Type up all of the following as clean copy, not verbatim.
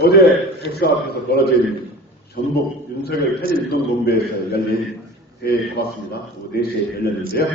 어제 백서 앞에서 벌어진 전북 윤석열 탄핵운동본부에서 열린 대회에 가봤습니다. 오후 4시에 열렸는데요.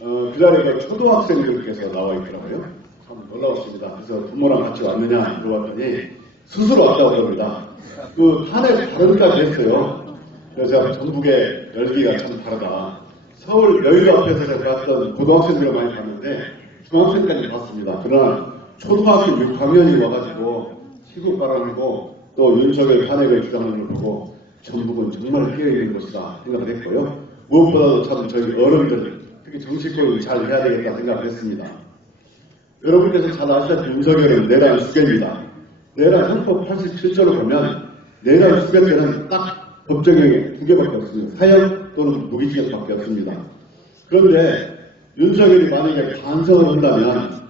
그 자리에 초등학생들께서 나와 있더라고요. 참 놀라웠습니다. 그래서 부모랑 같이 왔느냐 물어봤더니 스스로 왔다고 합니다. 그 탄핵 발언까지 했어요. 그래서 전북의 열기가 참 다르다. 서울 여의도 앞에서 제가 봤던 고등학생들을 많이 봤는데 중학생까지 봤습니다. 그러나 초등학교 6학년이 와가지고 시국 발언하고 또 윤석열 탄핵을 주장하는 걸 보고 전북은 정말 깨어있는 곳이다 생각을 했고요. 무엇보다도 참 저희 어른들, 특히 정치권을 잘 해야 되겠다 생각을 했습니다. 여러분께서 잘 아시다시피 윤석열은 내란 수괴입니다. 내란 헌법 87조를 보면 내란 수괴 때는 딱 법정형이 2개밖에 없습니다. 사형 또는 무기징역밖에 없습니다. 그런데 윤석열이 만약에 반성을 한다면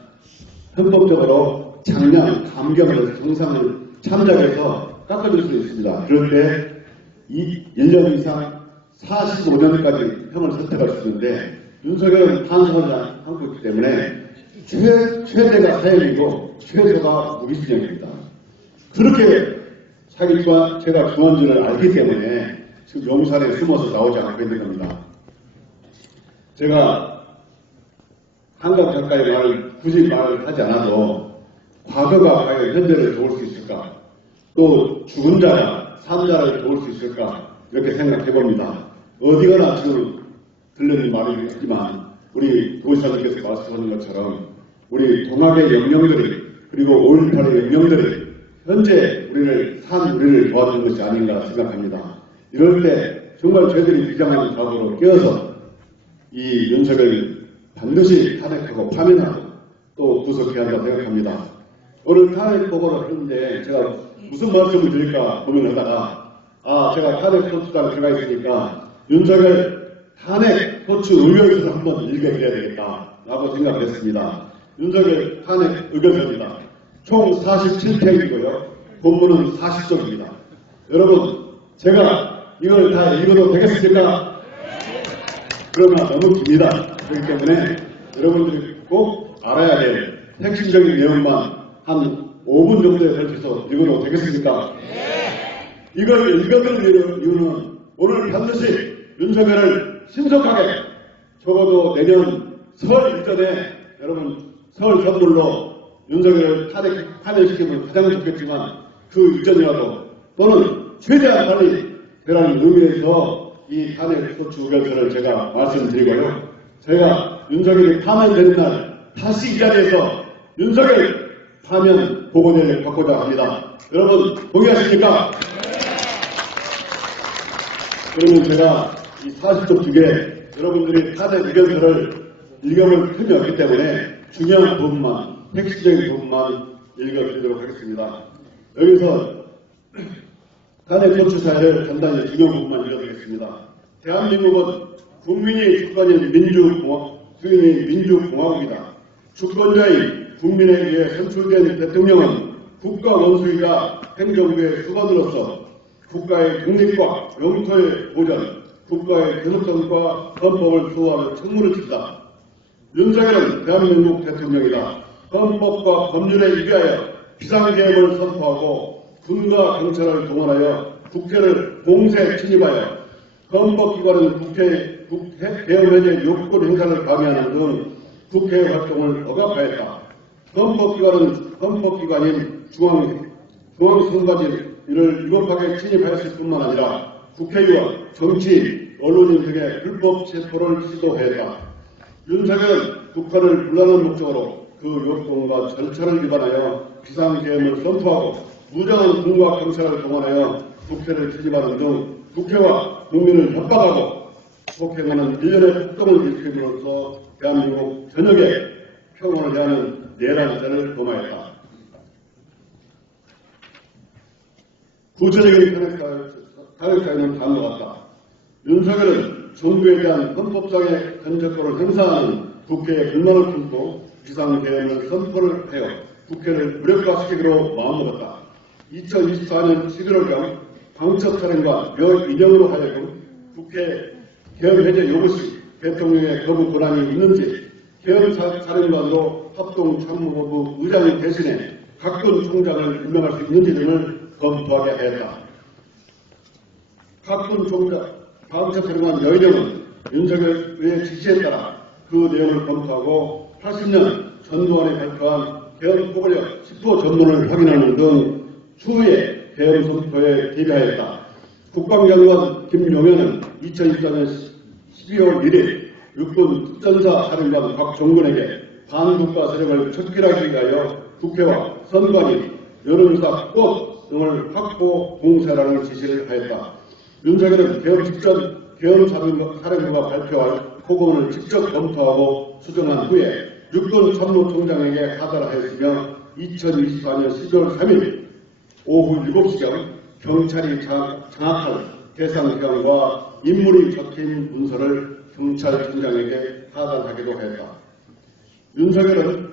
헌법적으로 장량, 감경을 정상을 참작해서 깎아줄 수 있습니다. 그럴 때 1년 이상 45년까지 형을 선택할 수 있는데 윤석열은 반성을 하고 있기 때문에 최대가 사형이고 최소가 무기징역입니다. 그렇게 자기가 제가 중한지를 알기 때문에 지금 용산에 숨어서 나오지 않고 있는 겁니다. 제가 한강 작가의 말을 굳이 말을 하지 않아도 과거가 과연 현재를 도울 수 있을까? 또 죽은 자가 산 자를 도울 수 있을까? 이렇게 생각해 봅니다. 어디가나 지금 들리는 말이지만 우리 도지사님께서 말씀하신 것처럼 우리 동학의 영령들이 그리고 5.18의 영령들이 현재 우리를 도와주는 것이 아닌가 생각합니다. 이럴 때 정말 저희들이 비장한 각오로 깨어서 이 윤석열 반드시 탄핵하고 파면하고 또 구속해야 한다고 생각합니다. 오늘 탄핵 보고를 하는데 제가 무슨 말씀을 드릴까 고민하다가 제가 탄핵 소추단에 들어가 있으니까 윤석열 탄핵 소추 의견서를 한번 읽어드려야 되겠다라고 생각을 했습니다. 윤석열 탄핵 의견서입니다. 총 47페이지고요. 본문은 40쪽입니다. 여러분 제가 이걸 다 읽어도 되겠습니까? 그러나 너무 깁니다. 그렇기 때문에 여러분들이 꼭 알아야 될 핵심적인 내용만 한 5분 정도에 걸쳐서 읽어도 되겠습니까? 이걸 읽어드릴 이유는 오늘 반드시 윤석열을 신속하게 적어도 내년 설 이전에 여러분 설 선물로 윤석열을 탄핵시키면 가장 좋겠지만 그 이전이라도 또는 최대한 빨리 되라는 의미에서 이 탄핵 소추 의견서를 제가 말씀드리고요. 제가 윤석열이 파면되는 날 다시 이 자리에서 윤석열 파면 보고를 받고자 합니다. 여러분 동의하십니까? 그러면 제가 이 40쪽 중에 여러분들이 탄핵 의견서를 읽어볼 틈이 없기 때문에 중요한 부분만, 핵심적인 부분만 읽어드리도록 하겠습니다. 여기서 탄핵 소추 사회를 간단히 중요한 부분만 읽어드리겠습니다. 대한민국은 국민이 주권인 민주공화국이다. 주권자인 국민에 의해 선출된 대통령은 국가 원수이자 행정부의 수반으로서 국가의 독립과 영토의 보전, 국가의 계속성과 헌법을 수호하는 책무를 진다. 윤석열은 대한민국 대통령이다. 헌법과 법률에 위하여 비상계엄을 선포하고 군과 경찰을 동원하여 국회를 공세 침입하여 헌법기관은 국회 계엄행위의 요건 행사를 방해하는 등 국회 활동을 억압하였다. 헌법기관인 중앙선관위를 위법하게 침입하였을 뿐만 아니라 국회의원, 정치인, 언론인 등의 불법 체포를 시도하였다. 윤석열은 북한을 불러내는 목적으로 그 요건과 절차를 위반하여 비상계엄을 선포하고 무장한 군과 경찰을 동원하여 국회를 침입하는 등 국회와 국민을 협박하고 폭행하는 일련의 폭동을 일으킴으로써 대한민국 전역에 평온을 위하는 내란죄를 범하였다. 구체적인 탄핵사유는 다음과 같다. 윤석열은 정부에 대한 헌법상의 견제권을 행사하는 국회의 불만을 품고 비상계엄을 선포를 하여 국회를 무력화시키기로 마음먹었다. 2024년 11월경 방첩사령관 몇 인형으로 하여금 국회 계엄 해제 요구 시 대통령의 거부 권한이 있는지 계엄사령관으로 합동참모본부 의장을 대신해 각군 총장을 임명할 수 있는지 등을 검토하게 하였다. 각군 총장 방첩사령관 여인영은 윤석열의 지시에 따라 그 내용을 검토하고 80년 전두환이 발표한 계엄 포괄력 10호 전문을 확인하는 등 추후에 계엄 선포에 대비하였다. 국방장관 김용현은 2024년 12월 1일 육군 특전사 사령관 곽종근에게 반국가 세력을 척결하기 위하여 국회와 선관위, 여론조사 법 등을 확보 공세라는 지시를 하였다. 윤석열은 계엄 직전 계엄 사령부가 발표할 포고문을 직접 검토하고 수정한 후에 육군 참모총장에게 하달하였으며 2024년 12월 3일 오후 7시경 경찰이 장악할 대상 기관과 인물이 적힌 문서를 경찰청장에게 하달하기도 했다. 윤석열은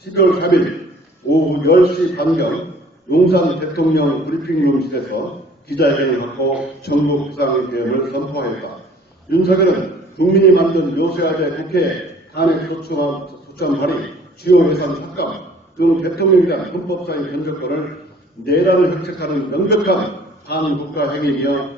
12월 3일 오후 10시 반경 용산 대통령 브리핑룸실에서 기자회견을 갖고 전국 비상계엄을 선포하였다. 윤석열은 국민이 만든 요새화돼 국회 탄핵 소추안 발의, 주요 예산 삭감 등 대통령에 대한 헌법상의 변조권을 내란을 획책하는 명백한 반국가 행위이며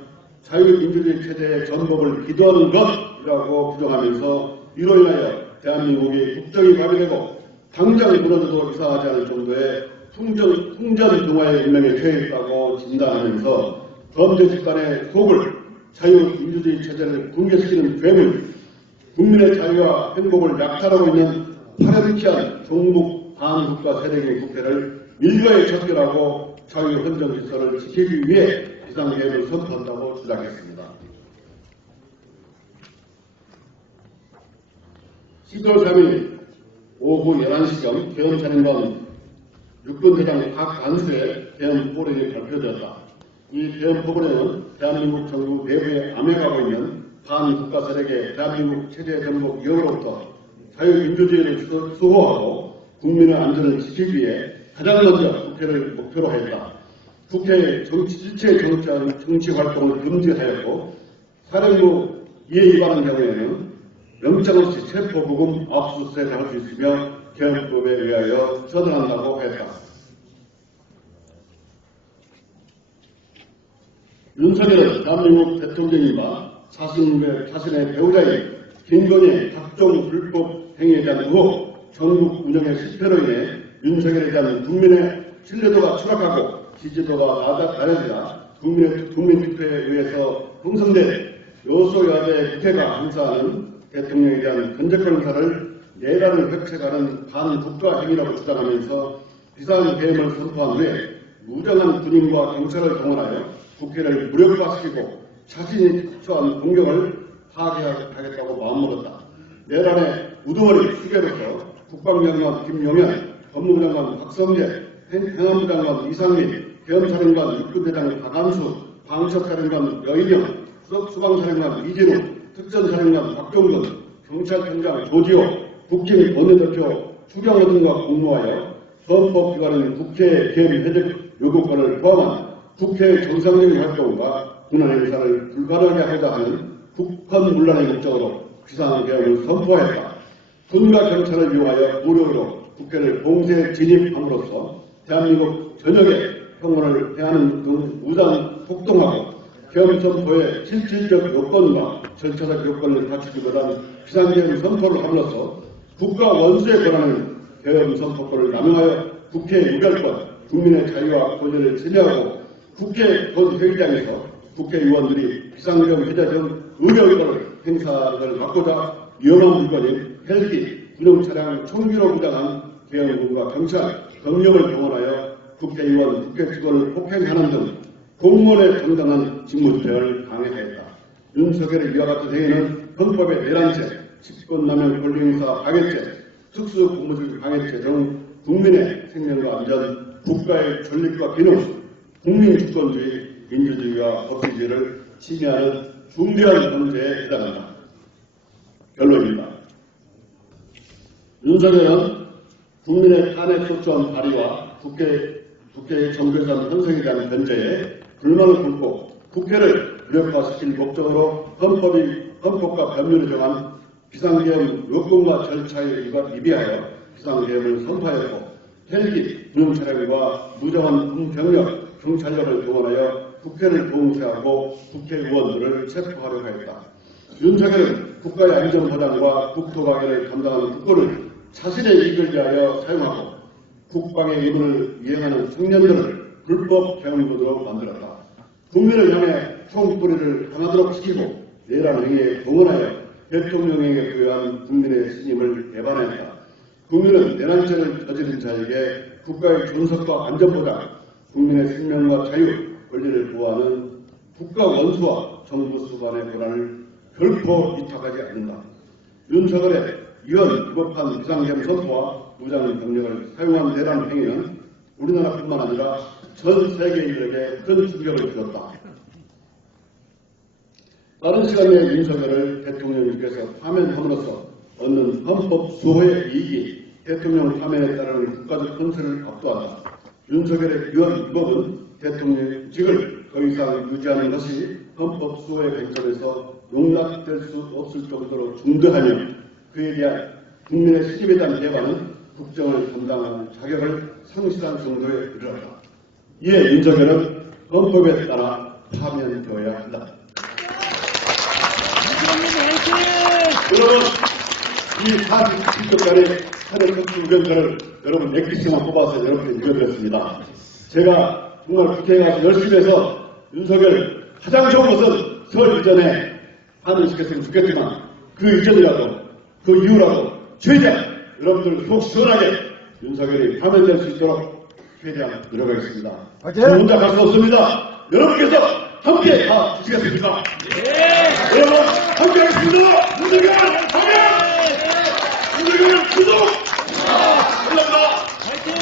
자유민주주의 체제의 전복을 기도하는 것이라고 규정하면서 이로 인하여 대한민국이 국정이 마비되고 당장 무너져도 이상하지 않을 정도의 풍전등화의 운명에 처해 있다고 진단하면서 범죄 집단의 속을 자유민주주의 체제를 붕괴시키는 괴물, 국민의 자유와 행복을 약탈하고 있는 파렴치한 종북 반국가 세력의 국회를 일거에 척결하고 자유헌정 질서를 지키기 위해 비상계엄을 선포한다고 주장했습니다. 12월 3일 오후 11시경 계엄사령관 육군대장 박안수의 계엄 포고령이 발표되었다. 이 계엄 포고령은 대한민국 정부 내부에 암행하고 있는 반국가 세력의 대한민국 체제 전복 위협으로부터 자유민주주의를 수호하고 국민의 안전을 지키기 위해 가장 먼저 국회를 목표로 하였다. 국회의 일체 정치 활동을 금지하였고 사령부 이에 위반한 경우에는 영장 없이 체포구금 압수수색을 할 수 있으며 계엄법에 의하여 처단한다고 했다. 윤석열은 대한민국 대통령이나 자신의 배우자인 김건희의 각종 불법 행위에 대한 의혹, 전국 운영의 실패로 인해 윤석열에 대한 국민의 신뢰도가 추락하고 지지도가 낮아지자 국민 투표에 의해서 형성된 여소야대 국회가 행사하는 대통령에 대한 건재권 행사를 내란을 획책하는 반국가 행위라고 주장하면서 비상계엄을 선포한 후에 무장한 군인과 경찰을 동원하여 국회를 무력화시키고 자신이 처한 공격을 파괴하겠다고 마음먹었다. 내란의 우두머리 수괴로서 국방장관 김용현, 법무부 장관 박성재, 행안부 장관 이상민, 계엄사령관 육군대장 박안수, 방첩사령관 여인영, 수방사령관 이진우, 특전사령관 박종근, 경찰청장 조지호, 국힘 원내대표 추경호 등과 공모하여 헌법기관인 국회 계엄 해제 요구권을 포함한 국회 정상적인 활동과 군안행사를 불가능하게 하고자 하는 국헌문란의 목적으로 비상계엄을 선포했다. 군과 경찰을 이용하여 무력으로 국회를 봉쇄 진입함으로써 대한민국 전역의 평화를 해하는 등 무장 폭동하고 계엄 선포의 실질적 요건과 절차적 요건을 갖추기보다는 비상계엄 선포를 함으로써 국가 원수의 권한을 계엄 선포권을 남용하여 국회 유결권, 국민의 자유와 권리를 침해하고 국회 본회의장에서 국회의원들이 비상계엄 해제 등 의료권을 행사를 막고자 위험한 물건인 헬기, 군용차량 총기로 무장한 계엄군과 경찰, 병력을 동원하여 국회의원, 국회 직원을 폭행하는 등 공무원의 정당한 직무집행을 방해하였다. 윤석열의 이와 같은 행위는 헌법의 내란죄, 직권남용 권리행사 방해죄, 특수공무집 방해죄 등 국민의 생명과 안전, 국가의 존립과 기능, 국민주권주의, 민주주의와 법치주의를 침해하는 중대한 범죄에 해당한다. 결론입니다. 윤석열은 국민의 탄핵 소추안 발의와 국회의 정부예산 편성에 대한 변제에 불만을 품고 국회를 무력화시킬 목적으로 헌법과 법률을 정한 비상계엄 요건과 절차에 위배하여 비상계엄을 선포하였고 헬기, 군용 차량과 무장한 병력, 경찰력을 동원하여 국회를 봉쇄하고 국회의원들을 체포하려고 했다. 윤석열은 국가의 안전보장과 국토방해를 감당하는 국권을 자신의 이익을 위하여 사용하고 국방의 의무를 이행하는 청년들을 불법 경비군으로 만들었다. 국민을 향해 총뿌리를 강하도록 시키고 내란 행위에 동원하여 대통령에게 부여한 국민의 신임을 배반했다. 국민은 내란죄를 저지른 자에게 국가의 존속과 안전보장, 국민의 생명과 자유, 권리를 보호하는 국가 원수와 정부 수반의 권한을 결코 위탁하지 않는다. 윤석열의 이런 위법한 비상계엄 선포와 무장 병력을 사용한 내란 행위는 우리나라뿐만 아니라 전 세계인들에게 큰 충격을 주었다. 빠른 시간 내에 윤석열을 대통령님께서 파면함으로써 얻는 헌법 수호의 이익이 대통령 파면에 따르는 국가적 헌세를 압도한다. 윤석열의 이런 위법은 대통령직을 더 이상 유지하는 것이 헌법 수호의 관점에서 용납될 수 없을 정도로 중대하며 그에 대한 국민의 신임에 대한 대화는 국정을 감당하는 자격을 상실한 정도에 이르렀다. 이에 윤석열은 헌법에 따라 파면되어야 한다. 여러분, 이 47쪽짜리 사전특수의견서를 여러분 엑기스만 뽑아서 여러분께 읽어드렸습니다. 제가 정말 국회에 가서 열심히 해서 윤석열 가장 좋은 것은 설 이전에 파면시켰으면 좋겠지만 그 이전이라도 그 이후라도 최대한 여러분들 속 시원하게 윤석열이 파면될 수 있도록 최대한 노력하겠습니다. 저 혼자 갈 수 없습니다. 여러분께서 함께 다 주시겠습니까? 네. 여러분 함께 하겠습니다. 윤석열 파면! 윤석열 구속!